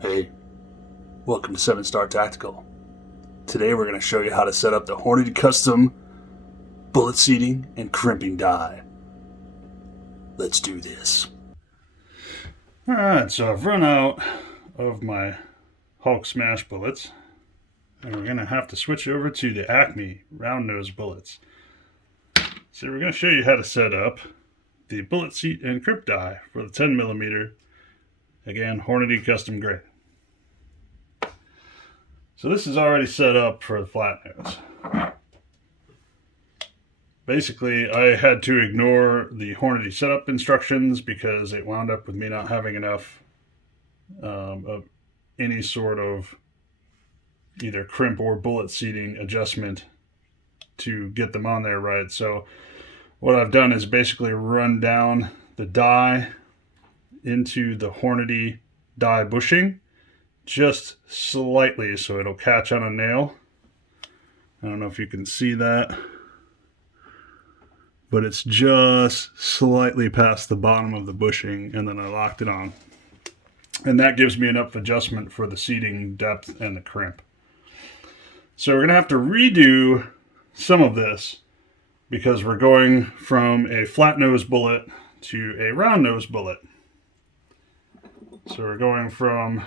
Hey, welcome to 7-Star Tactical. Today we're going to show you how to set up the Hornady Custom Bullet Seating and Crimping Die. Let's do this. Alright, so I've run out of my Hulk Smash bullets, and we're going to have to switch over to the Acme round nose bullets. So we're going to show you how to set up the bullet seat and crimp die for the 10mm, again, Hornady Custom Grade. So this is already set up for the flat nose. Basically, I had to ignore the Hornady setup instructions because it wound up with me not having enough of any sort of either crimp or bullet seating adjustment to get them on there right. So what I've done is basically run down the die into the Hornady die bushing just slightly so it'll catch on a nail. I don't know if you can see that, but it's just slightly past the bottom of the bushing, and then I locked it on. And that gives me enough adjustment for the seating depth and the crimp. So we're going to have to redo some of this because we're going from a flat nose bullet to a round nose bullet. So we're going from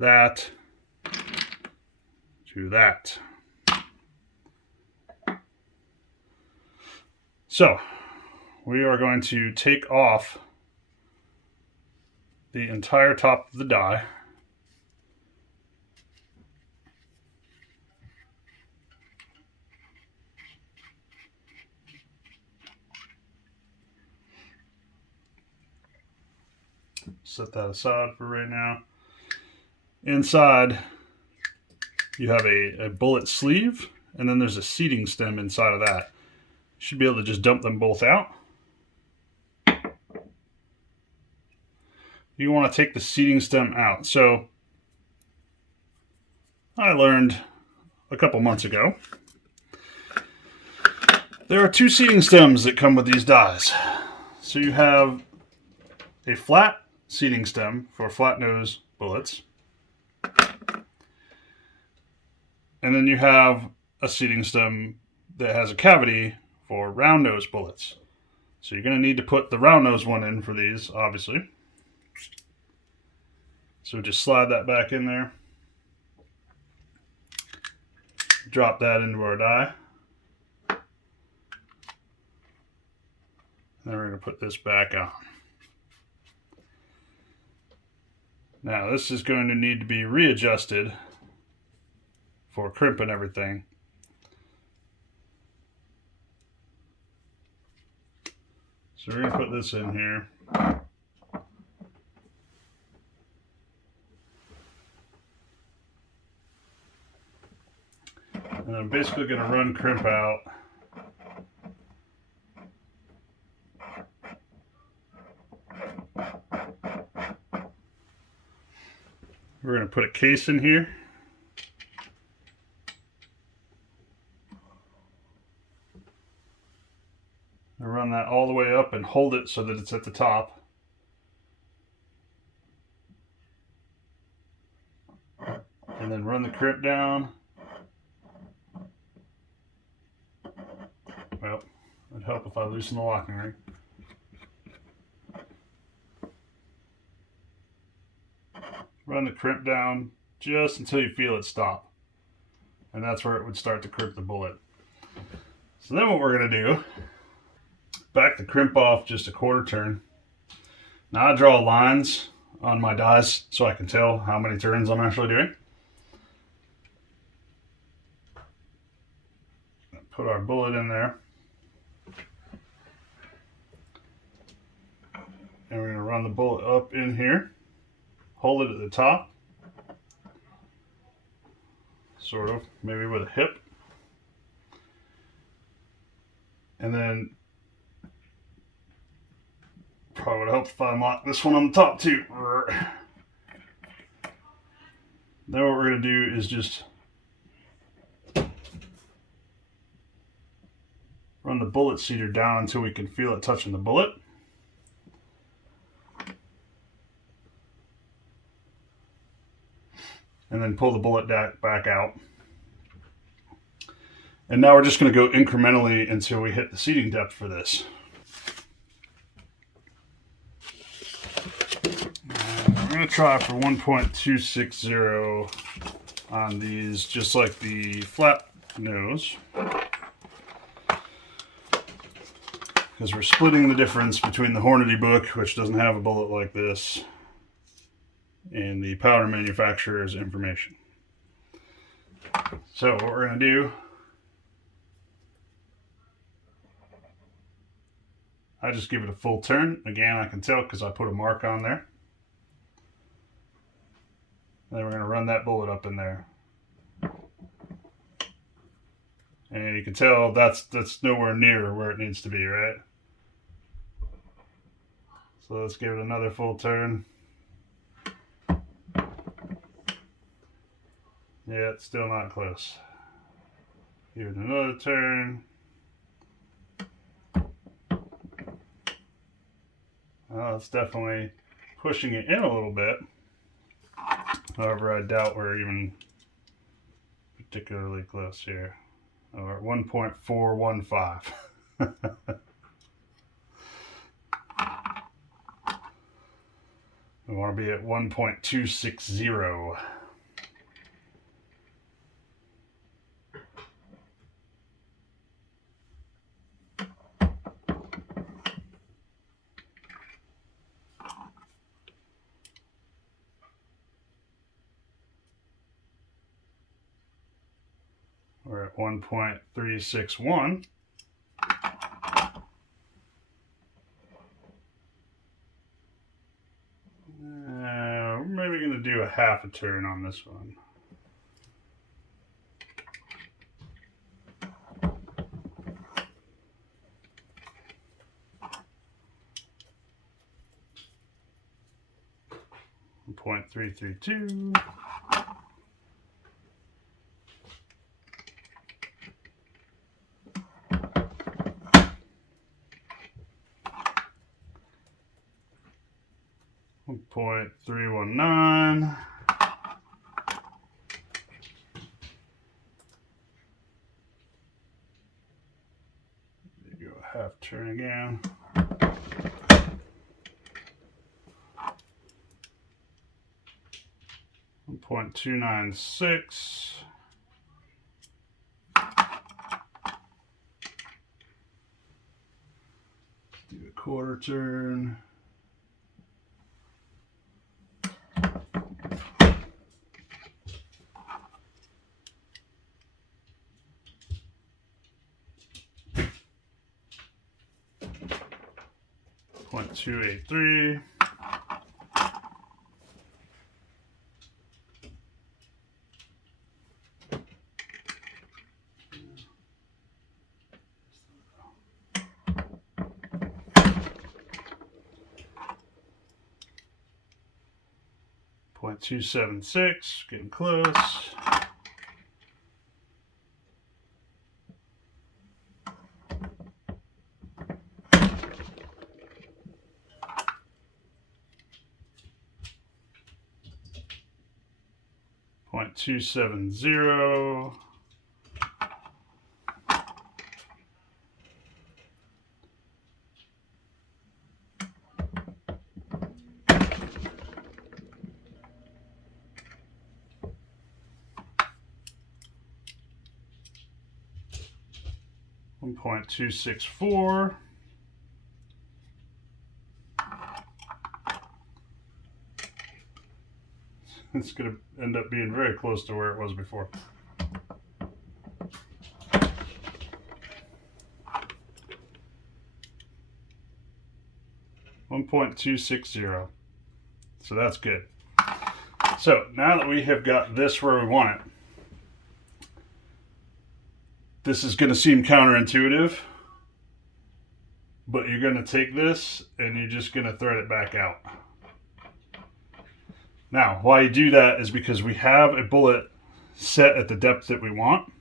that to that. So we are going to take off the entire top of the die. Set that aside for right now. Inside, you have a bullet sleeve, and then there's a seating stem inside of that. You should be able to just dump them both out. You want to take the seating stem out. So I learned a couple months ago there are two seating stems that come with these dies. So you have a flat seating stem for flat nose bullets, and then you have a seating stem that has a cavity for round nose bullets. So you're going to need to put the round nose one in for these, obviously. So just slide that back in there. Drop that into our die. Then we're going to put this back on. Now this is going to need to be readjusted for crimp and everything. So we're going to put this in here. And I'm basically going to run crimp out. We're going to put a case in here. And run that all the way up and hold it so that it's at the top. And then run the crimp down. Well, it'd help if I loosen the locking ring. Run the crimp down just until you feel it stop. And that's where it would start to crimp the bullet. So then what we're going to do, back the crimp off just a quarter turn. Now I draw lines on my dies so I can tell how many turns I'm actually doing. Put our bullet in there. And we're going to run the bullet up in here. Hold it at the top. Sort of, maybe with a hip. And then probably would help if I unlock this one on the top too. Then what we're going to do is just run the bullet seater down until we can feel it touching the bullet. and then pull the bullet back out. And now we're just going to go incrementally until we hit the seating depth for this. I'm going to try for 1.260 on these, just like the flat nose, because we're splitting the difference between the Hornady book, which doesn't have a bullet like this, and the powder manufacturer's information. So what we're going to do, I just give it a full turn. Again, I can tell because I put a mark on there. Then we're going to run that bullet up in there. And you can tell that's nowhere near where it needs to be, right? So let's give it another full turn. Yeah, it's still not close. Give it another turn. Well, it's definitely pushing it in a little bit. However, I doubt we're even particularly close here. Oh, we're at 1.415. We want to be at 1.260. We're at 1.361. We're maybe going to do a half a turn on this one. .332. .319. There you go, a half turn again. .296. Do a quarter turn. .283. .276, getting close. .270. .264. It's going to end up being very close to where it was before. .260. So that's good. So now that we have got this where we want it, this is going to seem counterintuitive, but you're going to take this and you're just going to thread it back out. Now, why you do that is because we have a bullet set at the depth that we want.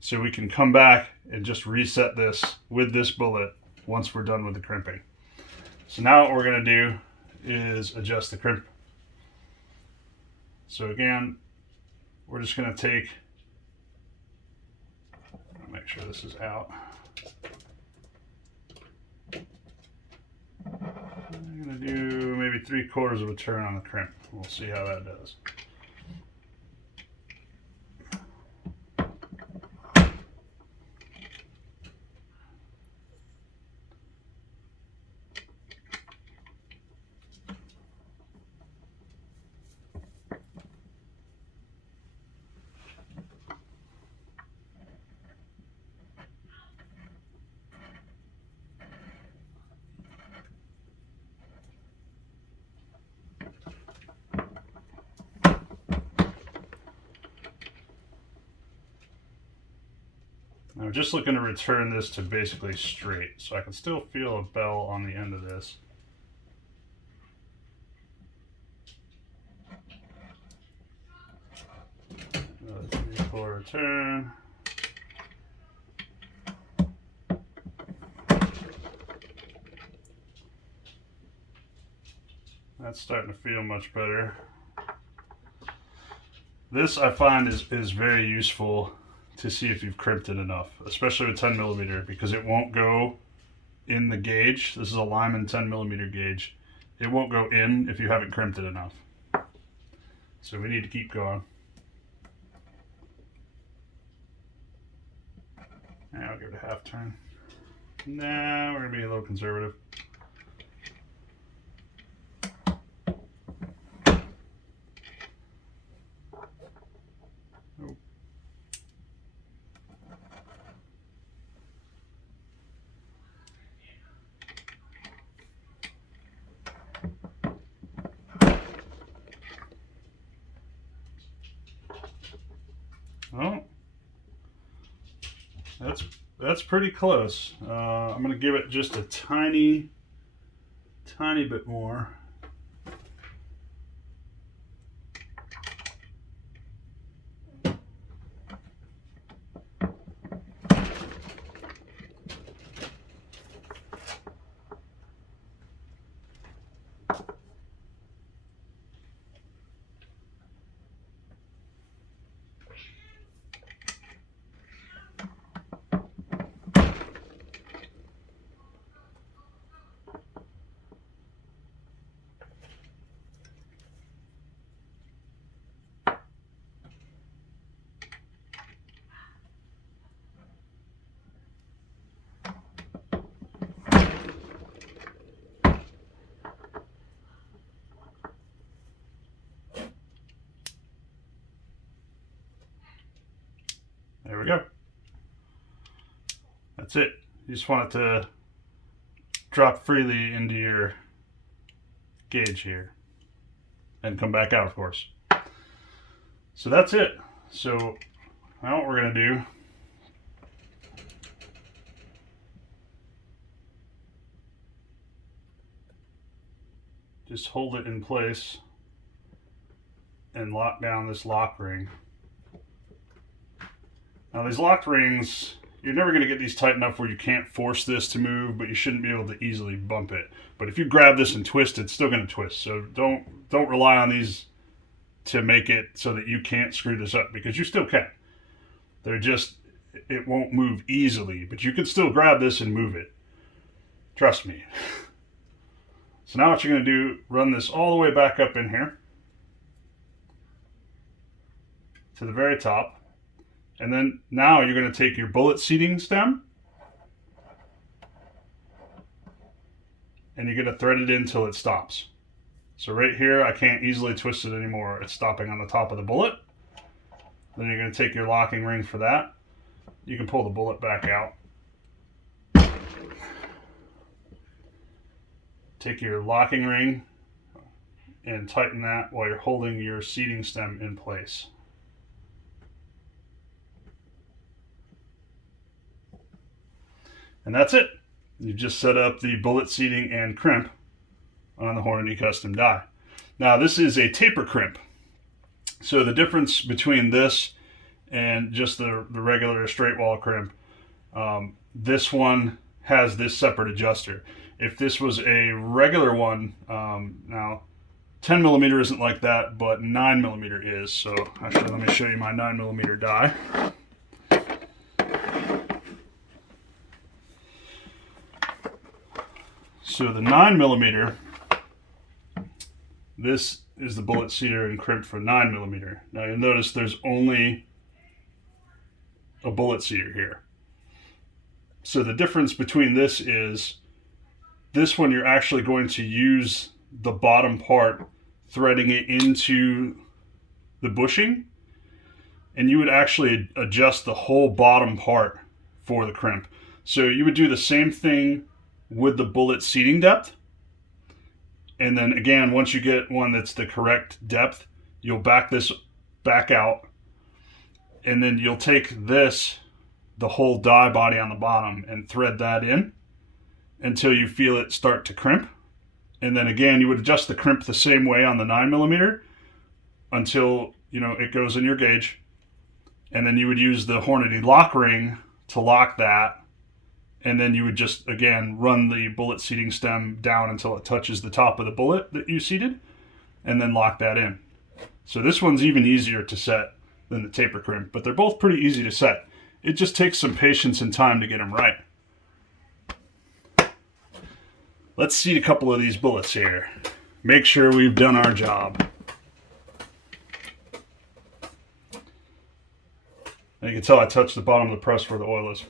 So we can come back and just reset this with this bullet once we're done with the crimping. So now what we're going to do is adjust the crimp. So again, we're just going to take, make sure this is out. I'm going to do maybe 3/4 of a turn on the crimp. We'll see how that does. I'm just looking to return this to basically straight, so I can still feel a bell on the end of this. Another 3/4 turn. That's starting to feel much better. This I find is very useful to see if you've crimped it enough, especially with 10mm, because it won't go in the gauge. This is a Lyman 10mm gauge. It won't go in if you haven't crimped it enough. So we need to keep going. And I'll give it a half turn. Nah, we're gonna be a little conservative. Oh, that's pretty close. I'm going to give it just a tiny bit more. There we go. That's it. You just want it to drop freely into your gauge here and come back out, of course. So that's it. So now what we're going to do, just hold it in place and lock down this lock ring. Now these locked rings, you're never going to get these tight enough where you can't force this to move, but you shouldn't be able to easily bump it. But if you grab this and twist, it's still going to twist. So don't rely on these to make it so that you can't screw this up, because you still can. They're just, it won't move easily, but you can still grab this and move it. Trust me. So now what you're going to do, run this all the way back up in here to the very top. And then now you're going to take your bullet seating stem and you're going to thread it in until it stops. So right here, I can't easily twist it anymore. It's stopping on the top of the bullet. Then you're going to take your locking ring for that. You can pull the bullet back out. Take your locking ring and tighten that while you're holding your seating stem in place. And that's it. You've just set up the bullet seating and crimp on the Hornady Custom Die. Now this is a taper crimp. So the difference between this and just the regular straight wall crimp, this one has this separate adjuster. If this was a regular one, now 10 millimeter isn't like that, but 9 millimeter is. So actually, let me show you my 9 millimeter die. So the 9 millimeter, this is the bullet seater and crimp for 9 millimeter. Now you'll notice there's only a bullet seater here. So the difference between this is, this one you're actually going to use the bottom part, threading it into the bushing, and you would actually adjust the whole bottom part for the crimp. So you would do the same thing with the bullet seating depth, and then again, once you get one that's the correct depth, you'll back this back out, and then you'll take this, the whole die body on the bottom, and thread that in until you feel it start to crimp. And then again, you would adjust the crimp the same way on the 9 millimeter until, you know, it goes in your gauge. And then you would use the Hornady lock ring to lock that. And then you would just, again, run the bullet seating stem down until it touches the top of the bullet that you seated, and then lock that in. So this one's even easier to set than the taper crimp, but they're both pretty easy to set. It just takes some patience and time to get them right. Let's seat a couple of these bullets here. Make sure we've done our job. And you can tell I touched the bottom of the press where the oil is.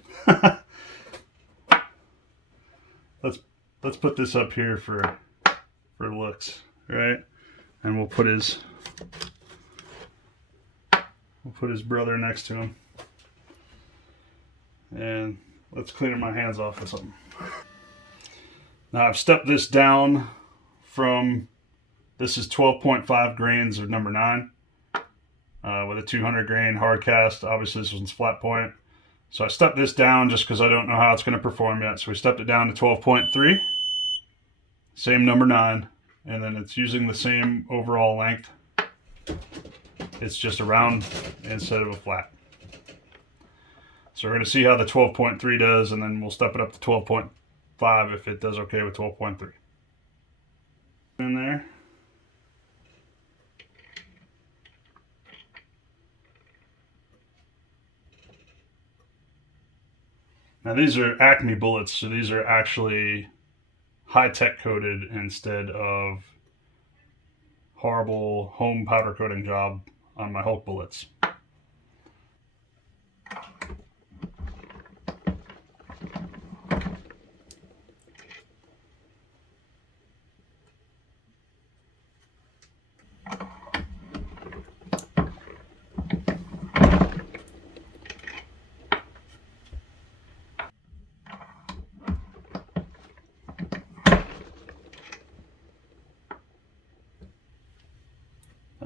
Let's put this up here for looks, right? And we'll put his brother next to him. And let's clean my hands off with something. Now I've stepped this down from, this is 12.5 grains of number 9 with a 200 grain hard cast. Obviously this one's flat point. So I stepped this down just because I don't know how it's going to perform yet. So we stepped it down to 12.3, same number 9, and then it's using the same overall length. It's just a round instead of a flat. So we're going to see how the 12.3 does, and then we'll step it up to 12.5 if it does okay with 12.3. In there. Now these are Acme bullets, so these are actually high-tech coated instead of horrible home powder coating job on my Hulk bullets.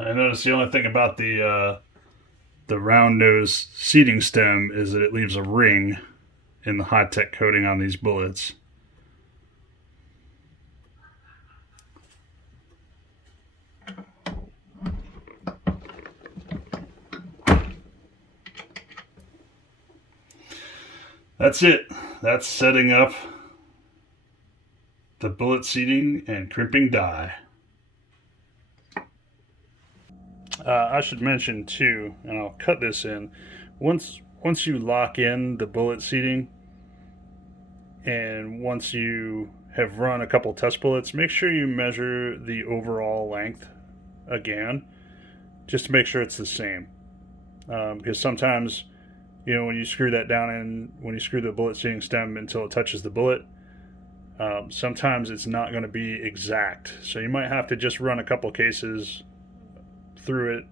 I noticed the only thing about the round nose seating stem is that it leaves a ring in the high-tech coating on these bullets. That's it. That's setting up the bullet seating and crimping die. I should mention too, and I'll cut this in, once you lock in the bullet seating, and once you have run a couple test bullets, make sure you measure the overall length again, just to make sure it's the same. Because sometimes, you know, when you screw that down in, when you screw the bullet seating stem until it touches the bullet, sometimes it's not going to be exact. So you might have to just run a couple cases through it,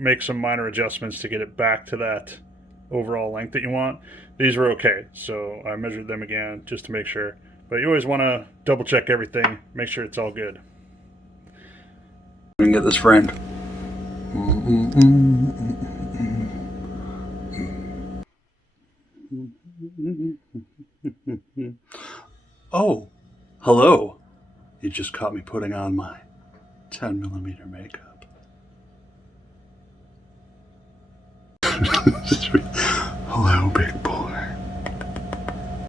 make some minor adjustments to get it back to that overall length that you want. These were okay, so I measured them again just to make sure. But you always want to double check everything, make sure it's all good. We can get this framed. Oh, hello. You just caught me putting on my 10mm makeup. Hello, big boy.